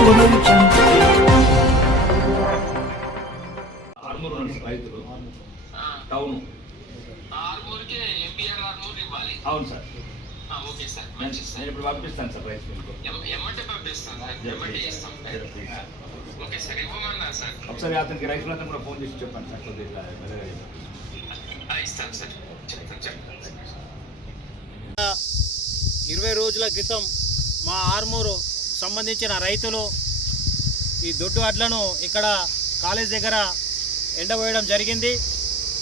Town ఆర్మూర్కి MPR Armoor ఇవ్వాలి. అవును sir. Okay sir, నేను ఇప్పుడు పంపిస్తాను సార్ రైస్ మిల్క్. ఎమ్మటే పంపిస్తాను సార్, ఎమ్మటే ఇస్తాం. ఓకే సార్, ఇవ్వమన్నారు సార్. ఒకసారి అతనికి రైస్ మిల్ కూడా ఫోన్ చేసి చెప్పండి సార్, కొద్దిగా ఇస్తాను సార్. 20 రోజుల క్రితం మా ఆర్మూరు సంబంధించిన రైతులు ఈ దొడ్డు అడ్లను ఇక్కడ కాలేజ్ దగ్గర ఎండబోయడం జరిగింది.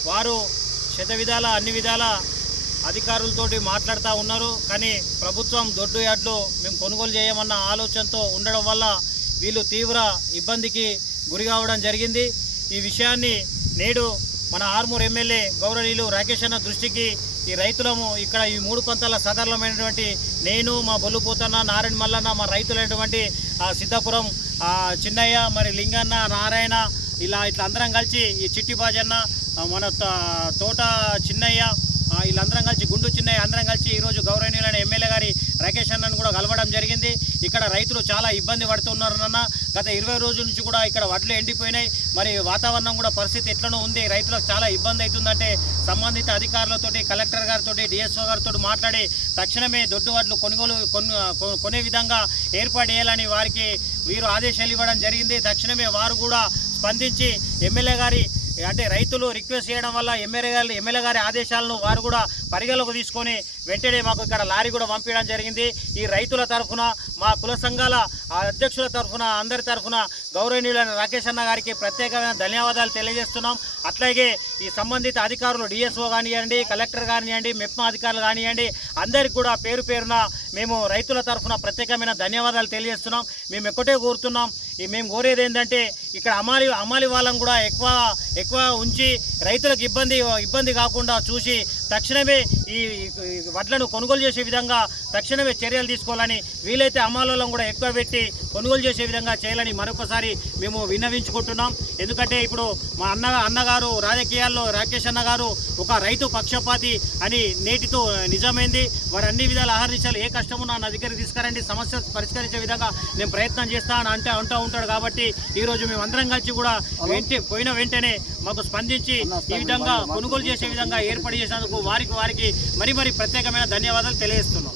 వారు శతవిధాల అన్ని విధాల అధికారులతోటి మాట్లాడుతూ ఉన్నారు. కానీ ప్రభుత్వం దొడ్డు యార్డ్లు మేము కొనుగోలు చేయమన్న ఆలోచనతో ఉండడం వల్ల వీళ్ళు తీవ్ర ఇబ్బందికి గురి కావడం జరిగింది. ఈ విషయాన్ని నేడు మన ఆర్మూర్ ఎమ్మెల్యే గౌరవనీయులు రాకేష్ అన్న దృష్టికి ఈ రైతులము ఇక్కడ ఈ 3 కొంతల సదర్లమైనటువంటి నేను, మా బొల్లుపోతన్న, నారాయణ మల్లన్న, మా రైతులైనటువంటి సిద్ధాపురం చిన్నయ్య, మరి లింగన్న, నారాయణ, ఇట్లా అందరం కలిసి ఈ చిట్టి బాజన్న, మన తోట చిన్నయ్య, వీళ్ళందరం కలిసి గుండు చిన్నయ్య అందరం కలిసి ఈరోజు గౌరవనీయులైన ఎమ్మెల్యే గారి రాకేష్ అన్నను కూడా కలవడం జరిగింది. ఇక్కడ రైతులు చాలా ఇబ్బంది పడుతున్నారన్న. గత 20 రోజుల నుంచి కూడా ఇక్కడ వడ్లు ఎండిపోయినాయి. మరి వాతావరణం కూడా పరిస్థితి ఎట్లనో ఉంది. రైతులకు చాలా ఇబ్బంది అవుతుందంటే సంబంధిత అధికారులతోటి, కలెక్టర్ గారితో, డిఎస్ఓ గారితో మాట్లాడి తక్షణమే దొడ్డు వడ్లు కొనే విధంగా ఏర్పాటు చేయాలని వీరు ఆదేశాలు ఇవ్వడం జరిగింది. తక్షణమే వారు కూడా స్పందించి ఎమ్మెల్యే గారి అంటే రైతులు రిక్వెస్ట్ చేయడం వల్ల ఎమ్మెల్యే గారి ఆదేశాలను వారు కూడా పరిగణలోకి తీసుకొని వెంటనే మాకు ఇక్కడ లారీ కూడా పంపించడం జరిగింది. ఈ రైతుల తరఫున, మా కుల సంఘాల అధ్యక్షుల తరఫున, అందరి తరఫున గౌరవనీయులైన రాకేష్ అన్న గారికి ప్రత్యేకమైన ధన్యవాదాలు తెలియజేస్తున్నాం. అట్లాగే ఈ సంబంధిత అధికారులు డిఎస్ఓ కానివ్వండి, కలెక్టర్ కానివ్వండి, మెప్మా అధికారులు కానివ్వండి, అందరికి కూడా పేరు పేరున మేము రైతుల తరఫున ప్రత్యేకమైన ధన్యవాదాలు తెలియజేస్తున్నాం. మేము ఒకటే కోరుతున్నాం, మేము కోరేది ఏంటంటే ఇక్కడ అమాలి వాళ్ళని కూడా ఎక్కువ ఉంచి రైతులకు ఇబ్బంది కాకుండా చూసి తక్షణమే ఈ వడ్లను కొనుగోలు చేసే విధంగా తక్షణమే చర్యలు తీసుకోవాలని, వీలైతే అమాలను కూడా ఎక్కువ పెట్టి కొనుగోలు చేసే విధంగా చేయాలని మరొకసారి మేము విన్నవించుకుంటున్నాం. ఎందుకంటే ఇప్పుడు మా అన్నగారు రాజకీయాల్లో రాకేష్ అన్న గారు ఒక రైతు పక్షపాతి అని నేటితో నిజమైంది. వారు అన్ని విధాల ఆహరించాలి, ఏ కష్టమున్నా నా దగ్గరికి తీసుకురండి, సమస్య పరిష్కరించే విధంగా నేను ప్రయత్నం చేస్తాను అంటూ ఉంటాడు. కాబట్టి ఈరోజు మేము అందరం కలిసి కూడా పోయిన వెంటనే మాకు స్పందించి ఈ విధంగా కొనుగోలు చేసే విధంగా ఏర్పాటు చేసినందుకు వారికి మరీ ప్రత్యేకమైన ధన్యవాదాలు తెలియజేస్తున్నాం.